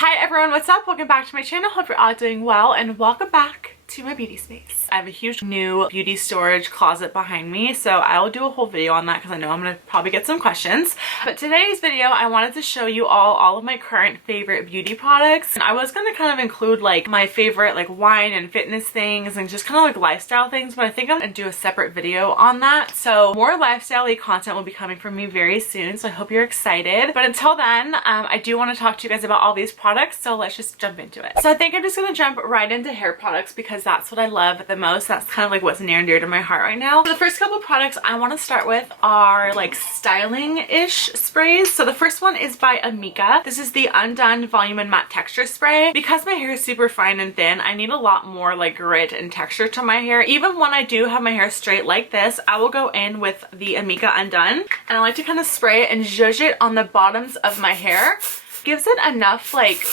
Hi everyone, what's up? Welcome back to my channel. Hope you're all doing well and welcome back to my beauty space. I have a huge new beauty storage closet behind me, so I will do a whole video on that because I know I'm gonna probably get some questions. But today's video, I wanted to show you all of my current favorite beauty products. And I was gonna kind of include like my favorite like wine and fitness things and just kind of like lifestyle things, but I think I'm gonna do a separate video on that. So more lifestyle-y content will be coming from me very soon, so I hope you're excited. But until then, I do want to talk to you guys about all these products, so let's just jump into it. So I think I'm just gonna jump right into hair products because that's what I love the most. That's kind of like what's near and dear to my heart right now. So the first couple products I want to start with are like styling-ish sprays. So the first one is by Amika. This is the Undone Volume and Matte Texture Spray. Because my hair is super fine and thin, I need a lot more like grit and texture to my hair. Even when I do have my hair straight like this, I will go in with the Amika Undone and I like to kind of spray it and zhuzh it on the bottoms of my hair. Gives it enough like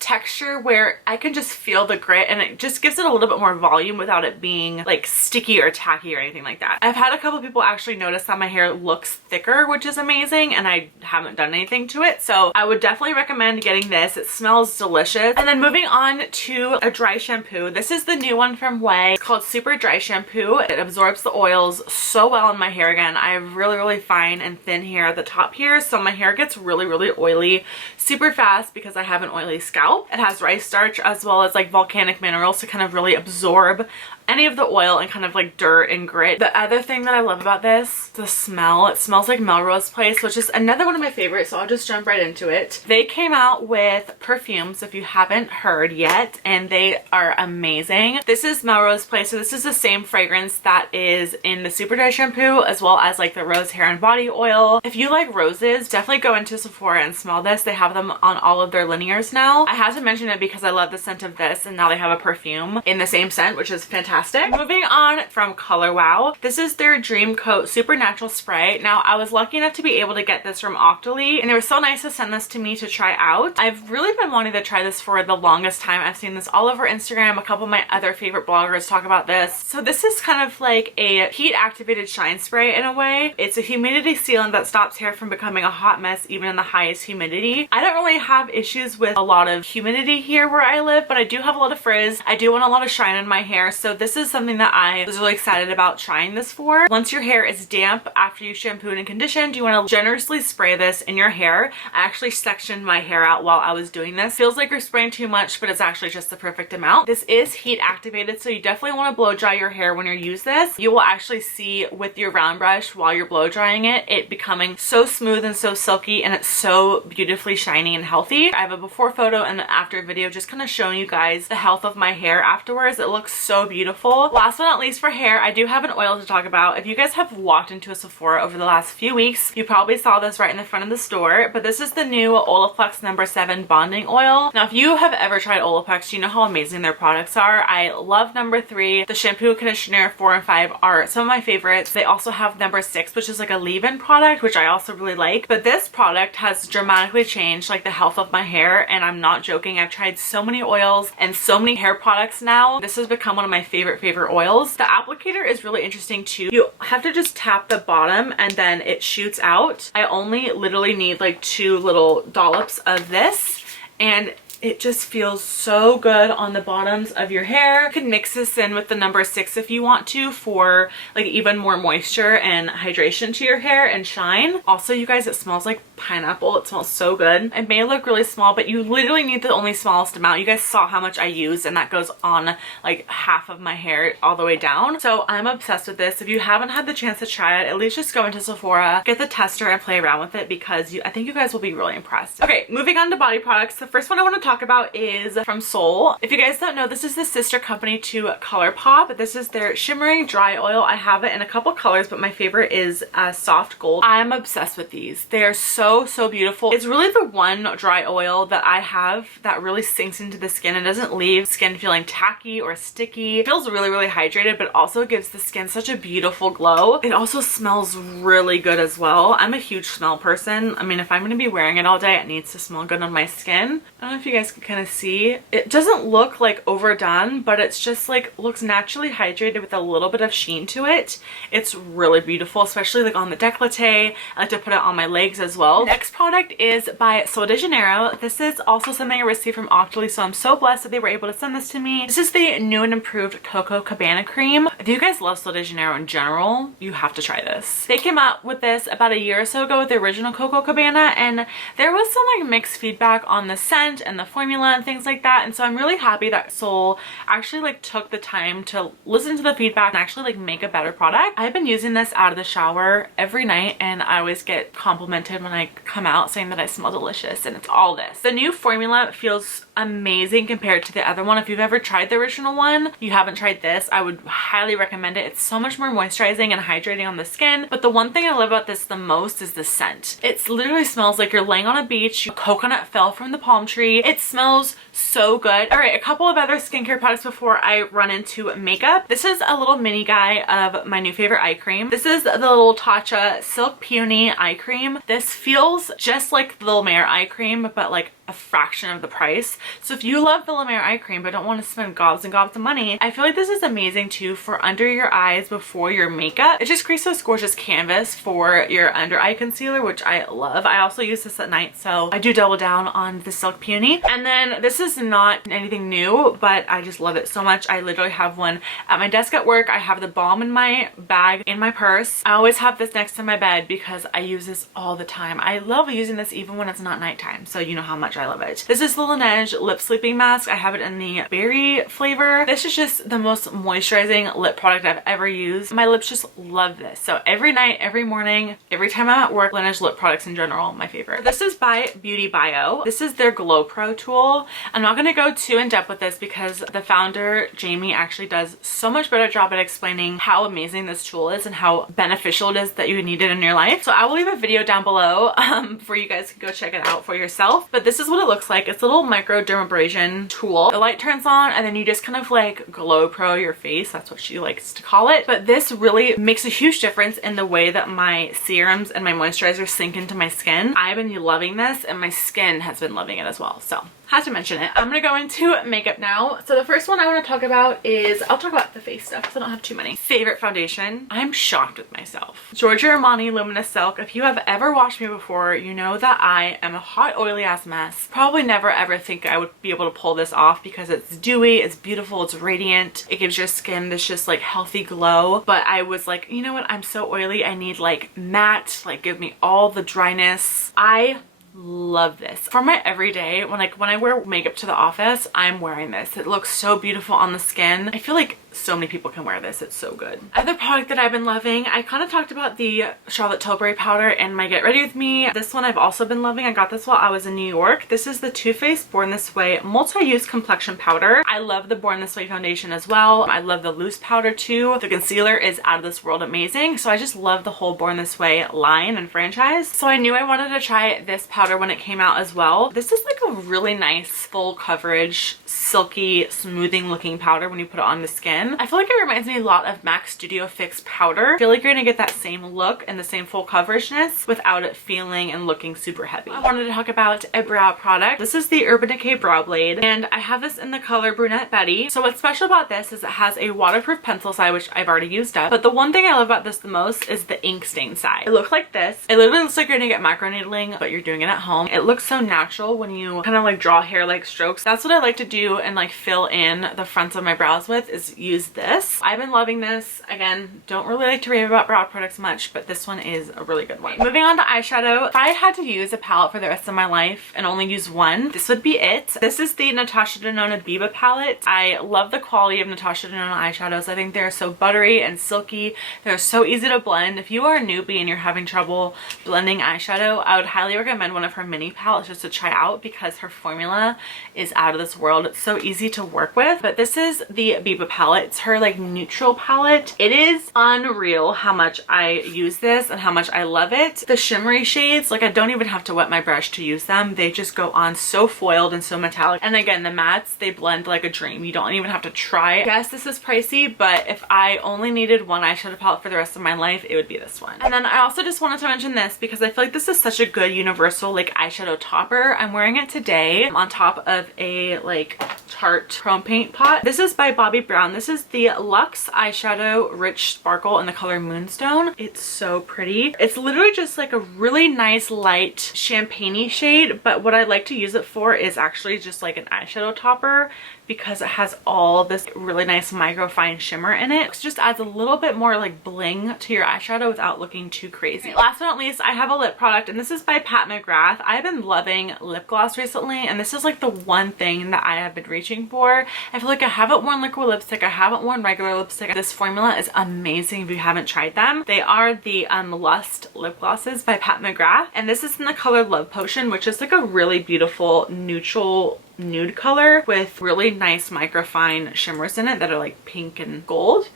texture where I can just feel the grit, and it just gives it a little bit more volume without it being like sticky or tacky or anything like that. I've had a couple people actually notice that my hair looks thicker, which is amazing, and I haven't done anything to it, so I would definitely recommend getting this. It smells delicious. And then moving on to a dry shampoo. This is the new one from Way. It's called Super Dry Shampoo. It absorbs the oils so well in my hair. Again, I have really fine and thin hair at the top here, so my hair gets really oily super fast because I have an oily scalp. It has rice starch as well as like volcanic minerals to kind of really absorb any of the oil and kind of like dirt and grit. The other thing that I love about this, the smell. It smells like Melrose Place, which is another one of my favorites, so I'll just jump right into it. They came out with perfumes, if you haven't heard yet, and they are amazing. This is Melrose Place, so this is the same fragrance that is in the Super Dry Shampoo as well as like the Rose Hair and Body Oil. If you like roses, definitely go into Sephora and smell this. They have them on all of their linears now. I had to mention it because I love the scent of this, and now they have a perfume in the same scent, which is fantastic. Moving on from Color Wow, this is their Dream Coat Supernatural Spray. Now I was lucky enough to be able to get this from Octoly, and they were so nice to send this to me to try out. I've really been wanting to try this for the longest time. I've seen this all over Instagram. A couple of my other favorite bloggers talk about this. So this is kind of like a heat activated shine spray in a way. It's a humidity sealant that stops hair from becoming a hot mess even in the highest humidity. I don't really have issues with a lot of humidity here where I live, but I do have a lot of frizz. I do want a lot of shine in my hair, so this is something that I was really excited about trying this for. Once your hair is damp after you shampooed and conditioned, you want to generously spray this in your hair. I actually sectioned my hair out while I was doing this. Feels like you're spraying too much, but it's actually just the perfect amount. This is heat activated, so you definitely want to blow dry your hair when you use this. You will actually see with your round brush while you're blow drying it becoming so smooth and so silky, and it's so beautifully shiny and healthy. I have a before photo and an after video just kind of showing you guys the health of my hair afterwards. It looks so beautiful. Last but not least for hair, I do have an oil to talk about. If you guys have walked into a Sephora over the last few weeks, you probably saw this right in the front of the store, but this is the new Olaplex No. 7 Bonding Oil. Now if you have ever tried Olaplex, you know how amazing their products are. I love No. 3. The shampoo, conditioner 4 and 5 are some of my favorites. They also have No. 6, which is like a leave-in product, which I also really like, but this product has dramatically changed like the health of my hair, and I'm not joking. I've tried so many oils and so many hair products now. This has become one of my favorite oils. The applicator is really interesting too. You have to just tap the bottom and then it shoots out. I only literally need like 2 little dollops of this, and it just feels so good on the bottoms of your hair. You can mix this in with the No. 6 if you want to for like even more moisture and hydration to your hair and shine. Also, you guys, it smells like pineapple. It smells so good. It may look really small, but you literally need the only smallest amount. You guys saw how much I used, and that goes on like half of my hair all the way down. So I'm obsessed with this. If you haven't had the chance to try it, at least just go into Sephora, get the tester, and play around with it because I think you guys will be really impressed. Okay, moving on to body products. The first one I want to talk about is from Sol. If you guys don't know, this is the sister company to ColourPop. This is their shimmering dry oil. I have it in a couple colors, but my favorite is soft gold. I'm obsessed with these. They are so beautiful. It's really the one dry oil that I have that really sinks into the skin and doesn't leave skin feeling tacky or sticky. It feels really hydrated, but also gives the skin such a beautiful glow. It also smells really good as well. I'm a huge smell person. I mean, if I'm going to be wearing it all day, it needs to smell good on my skin. I don't know if you guys can kind of see, it doesn't look like overdone, but it's just like looks naturally hydrated with a little bit of sheen to it. It's really beautiful, especially like on the décolleté. I like to put it on my legs as well. Next product is by Sol de Janeiro. This is also something I received from Octoly, so I'm so blessed that they were able to send this to me. This is the new and improved Coco Cabana cream. If you guys love Sol de Janeiro in general, you have to try this. They came out with this about a year or so ago with the original Coco Cabana, and there was some like mixed feedback on the scent and the formula and things like that, and so I'm really happy that Sol actually like took the time to listen to the feedback and actually like make a better product. I've been using this out of the shower every night, and I always get complimented when I come out saying that I smell delicious, and it's all this. The new formula feels amazing compared to the other one. If you've ever tried the original one, you haven't tried this, I would highly recommend it. It's so much more moisturizing and hydrating on the skin, but the one thing I love about this the most is the scent. It literally smells like you're laying on a beach, a coconut fell from the palm tree. It smells so good. All right, a couple of other skincare products before I run into makeup. This is a little mini guy of my new favorite eye cream. This is the little Tatcha Silk Peony eye cream. This feels just like the La Mer eye cream, but like a fraction of the price. So if you love the La Mer eye cream but don't want to spend gobs and gobs of money, I feel like this is amazing too for under your eyes before your makeup. It just creates this gorgeous canvas for your under eye concealer, which I love. I also use this at night, so I do double down on the Silk Peony. And then this is not anything new, but I just love it so much. I literally have one at my desk at work. I have the balm in my bag, in my purse. I always have this next to my bed because I use this all the time. I love using this even when it's not nighttime, so you know how much I love it. This is the Laneige lip sleeping mask. I have it in the berry flavor. This is just the most moisturizing lip product I've ever used. My lips just love this. So every night, every morning, every time I'm at work, Laneige lip products in general, my favorite. This is by Beauty Bio. This is their Glow Pro tool. I'm not going to go too in depth with this because the founder, Jamie, actually does so much better job at explaining how amazing this tool is and how beneficial it is that you need it in your life. So I will leave a video down below for you guys to go check it out for yourself. But this is what it looks like. It's a little micro dermabrasion tool. The light turns on and then you just kind of like glow pro your face. That's what she likes to call it. But this really makes a huge difference in the way that my serums and my moisturizers sink into my skin. I've been loving this and my skin has been loving it as well. So had to mention it. I'm gonna go into makeup now. So the first one I want to talk about is, I'll talk about the face stuff because I don't have too many. Favorite foundation. I'm shocked with myself. Giorgio Armani Luminous Silk. If you have ever watched me before, you know that I am a hot, oily ass mess. Probably never ever think I would be able to pull this off because it's dewy, it's beautiful, it's radiant. It gives your skin this just like healthy glow. But I was like, you know what? I'm so oily. I need like matte, like give me all the dryness. I love this for my everyday. When I wear makeup to the office, I'm wearing this. It looks so beautiful on the skin. I feel like so many people can wear this. It's so good. Other product that I've been loving, I kind of talked about the Charlotte Tilbury powder in my Get Ready With Me. This one I've also been loving. I got this while I was in New York. This is the Too Faced Born This Way multi-use complexion powder. I love the Born This Way foundation as well. I love the loose powder too. The concealer is out of this world amazing. So I just love the whole Born This Way line and franchise. So I knew I wanted to try this powder when it came out as well. This is like a really nice full coverage, silky, smoothing looking powder when you put it on the skin. I feel like it reminds me a lot of MAC Studio Fix powder. I feel like you're gonna get that same look and the same full coverageness without it feeling and looking super heavy. I wanted to talk about a brow product. This is the Urban Decay Brow Blade, and I have this in the color Brunette Betty. So what's special about this is it has a waterproof pencil side, which I've already used up. But the one thing I love about this the most is the ink stain side. It looks like this. It literally looks like you're gonna get micro needling, but you're doing it at home. It looks so natural when you kind of like draw hair-like strokes. That's what I like to do and like fill in the fronts of my brows with, is use this. I've been loving this. Again, don't really like to rave about brow products much, but this one is a really good one. Moving on to eyeshadow. If I had to use a palette for the rest of my life and only use one, this would be it. This is the Natasha Denona Biba palette. I love the quality of Natasha Denona eyeshadows. I think they're so buttery and silky. They're so easy to blend. If you are a newbie and you're having trouble blending eyeshadow, I would highly recommend one of her mini palettes just to try out because her formula is out of this world. It's so easy to work with. But this is the Biba palette. palette. It's her like neutral palette. It is unreal how much I use this and how much I love it. The shimmery shades, like I don't even have to wet my brush to use them. They just go on so foiled and so metallic. And again, the mattes, they blend like a dream. You don't even have to try. Yes, this is pricey, but if I only needed one eyeshadow palette for the rest of my life, it would be this one. And then I also just wanted to mention this because I feel like this is such a good universal like eyeshadow topper. I'm wearing it today on top of a like Tarte chrome paint pot. This is by Bobbi Brown. This is the Luxe Eyeshadow Rich Sparkle in the color Moonstone. It's so pretty. It's literally just like a really nice light champagne-y shade, but what I like to use it for is actually just like an eyeshadow topper because it has all this really nice micro fine shimmer in it. It just adds a little bit more like bling to your eyeshadow without looking too crazy. Last but not least, I have a lip product, and this is by Pat McGrath. I've been loving lip gloss recently, and this is like the one thing that I have been reaching for. I feel like I haven't worn liquid lipstick. I haven't worn regular lipstick. This formula is amazing if you haven't tried them. They are the Lust lip glosses by Pat McGrath, and this is in the color Love Potion, which is like a really beautiful neutral nude color with really nice microfine shimmers in it that are like pink and gold.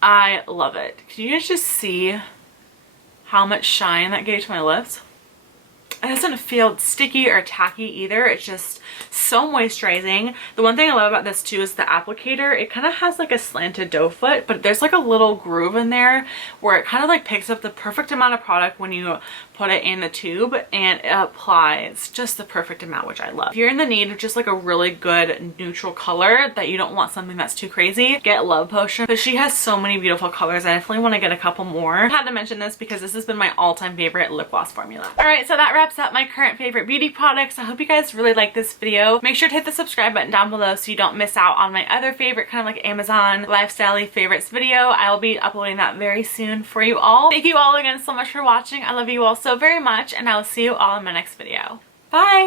I love it. Can you guys just see how much shine that gave to my lips? It doesn't feel sticky or tacky either. It's just so moisturizing. The one thing I love about this too is the applicator. It kind of has like a slanted doe foot, but there's like a little groove in there where it kind of like picks up the perfect amount of product when you put it in the tube, and it applies just the perfect amount, which I love. If you're in the need of just like a really good neutral color that you don't want something that's too crazy, get Love Potion, but she has so many beautiful colors. I definitely want to get a couple more. I had to mention this because this has been my all-time favorite lip gloss formula. All right, so that wraps up my current favorite beauty products. I hope you guys really like this video. Make sure to hit the subscribe button down below so you don't miss out on my other favorite kind of like Amazon lifestyle-y favorites video. I will be uploading that very soon for you all. Thank you all again so much for watching. I love you all so very much, and I will see you all in my next video. Bye!